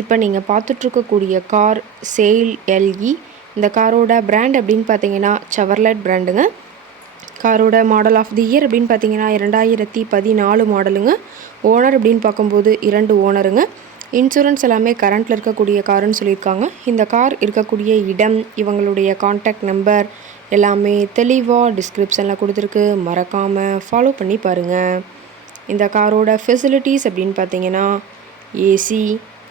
இப்போ நீங்கள் பார்த்துட்ருக்கக்கூடிய car sale எல்இ. இந்த காரோட பிராண்ட் அப்படின்னு பார்த்தீங்கன்னா செவர்லெட் பிராண்டுங்க காரோட மாடல் ஆஃப் தி இயர் அப்படின்னு பார்த்தீங்கன்னா இரண்டாயிரத்தி பதினாலு மாடலுங்க ஓனர் அப்படின்னு பார்க்கும்போது இரண்டு ஓனருங்க இன்சூரன்ஸ் எல்லாமே கரண்ட்டில் இருக்கக்கூடிய காருன்னு சொல்லியிருக்காங்க. இந்த கார் இருக்கக்கூடிய இடம் இவங்களுடைய காண்டாக்ட் நம்பர் எல்லாமே தெளிவாக டிஸ்கிரிப்ஷனில் கொடுத்துருக்கு. மறக்காமல் ஃபாலோ பண்ணி பாருங்கள் இந்த காரோட ஃபெசிலிட்டிஸ் அப்படின்னு பார்த்தீங்கன்னா AC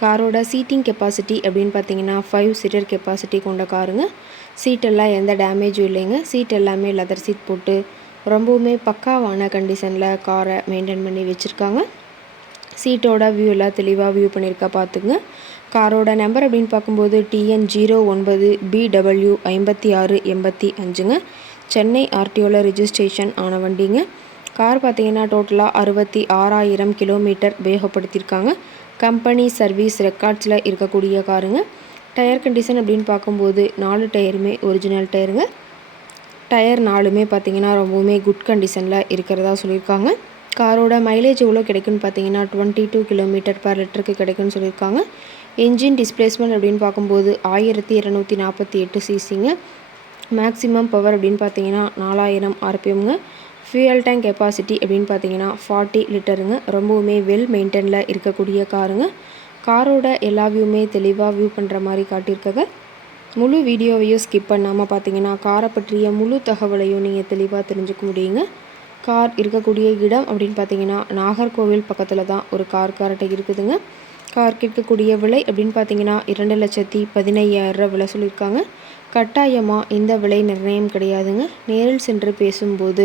காரோட சீட்டிங் கெப்பாசிட்டி அப்படின்னு பார்த்தீங்கன்னா ஃபைவ் சீட்டர் கெப்பாசிட்டி கொண்ட காருங்க. சீட்டெல்லாம் எந்த டேமேஜும் இல்லைங்க. சீட் எல்லாமே லெதர் சீட் போட்டு ரொம்பவுமே பக்காவான கண்டிஷனில் காரை மெயின்டைன் பண்ணி வச்சுருக்காங்க. சீட்டோட வியூ எல்லாம் தெளிவாக வியூ பண்ணியிருக்கா பார்த்துங்க காரோட நம்பர் அப்படின்னு பார்க்கும்போது டிஎன் ஜீரோ ஒன்பது பி டபிள்யூ ஐம்பத்தி ஆறு எண்பத்தி அஞ்சுங்க. சென்னை ஆர்டிஓவில் ரிஜிஸ்ட்ரேஷன் ஆன வண்டிங்க. கார் பார்த்தீங்கன்னா டோட்டலாக அறுபத்தி ஆறாயிரம் கிலோமீட்டர் வேகப்படுத்தியிருக்காங்க. கம்பெனி சர்வீஸ் ரெக்கார்ட்ஸில் இருக்கக்கூடிய காருங்க. டயர் கண்டிஷன் அப்படின்னு பார்க்கும்போது நாலு டயருமே ஒரிஜினல் டயருங்க. டயர் நாலுமே பார்த்தீங்கன்னா ரொம்பவுமே குட் கண்டிஷனில் இருக்கிறதா சொல்லியிருக்காங்க. காரோட மைலேஜ் எவ்வளோ கிடைக்குன்னு பார்த்தீங்கன்னா டுவெண்ட்டி டூ கிலோமீட்டர் பர் லிட்டருக்கு கிடைக்குன்னு சொல்லியிருக்காங்க. என்ஜின் டிஸ்பிளேஸ்மெண்ட் அப்படின்னு பார்க்கும்போது ஆயிரத்தி இரநூத்தி நாற்பத்தி எட்டு சிசிங்க மேக்ஸிமம் பவர் அப்படின்னு பார்த்தீங்கன்னா நாலாயிரம் ஆர்பிஎம்ங்க. ஃபியூயல் டேங்க் கெப்பாசிட்டி அப்படின்னு பார்த்தீங்கன்னா ஃபார்ட்டி லிட்டருங்க. ரொம்பவுமே வெல் மெயின்டெனில் இருக்கக்கூடிய காருங்க. காரோட எல்லா வியூமே தெளிவாக வியூ பண்ணுற மாதிரி காட்டியிருக்காங்க. முழு வீடியோவையும் ஸ்கிப் பண்ணாமல் பார்த்தீங்கன்னா காரை பற்றிய முழு தகவலையும் நீங்கள் தெளிவாக தெரிஞ்சுக்க முடியுங்க. கார் இருக்கக்கூடிய இடம் அப்படின்னு பார்த்தீங்கன்னா நாகர்கோவில் பக்கத்தில் தான் ஒரு கார் கார்ட்டை இருக்குதுங்க. கார் கேட்கக்கூடிய விலை அப்படின்னு பார்த்தீங்கன்னா இரண்டு லட்சத்தி பதினையாயிரம் விலை சொல்லியிருக்காங்க. கட்டாயமாக இந்த விலை நிர்ணயம் கிடையாதுங்க. நேரில் சென்று பேசும்போது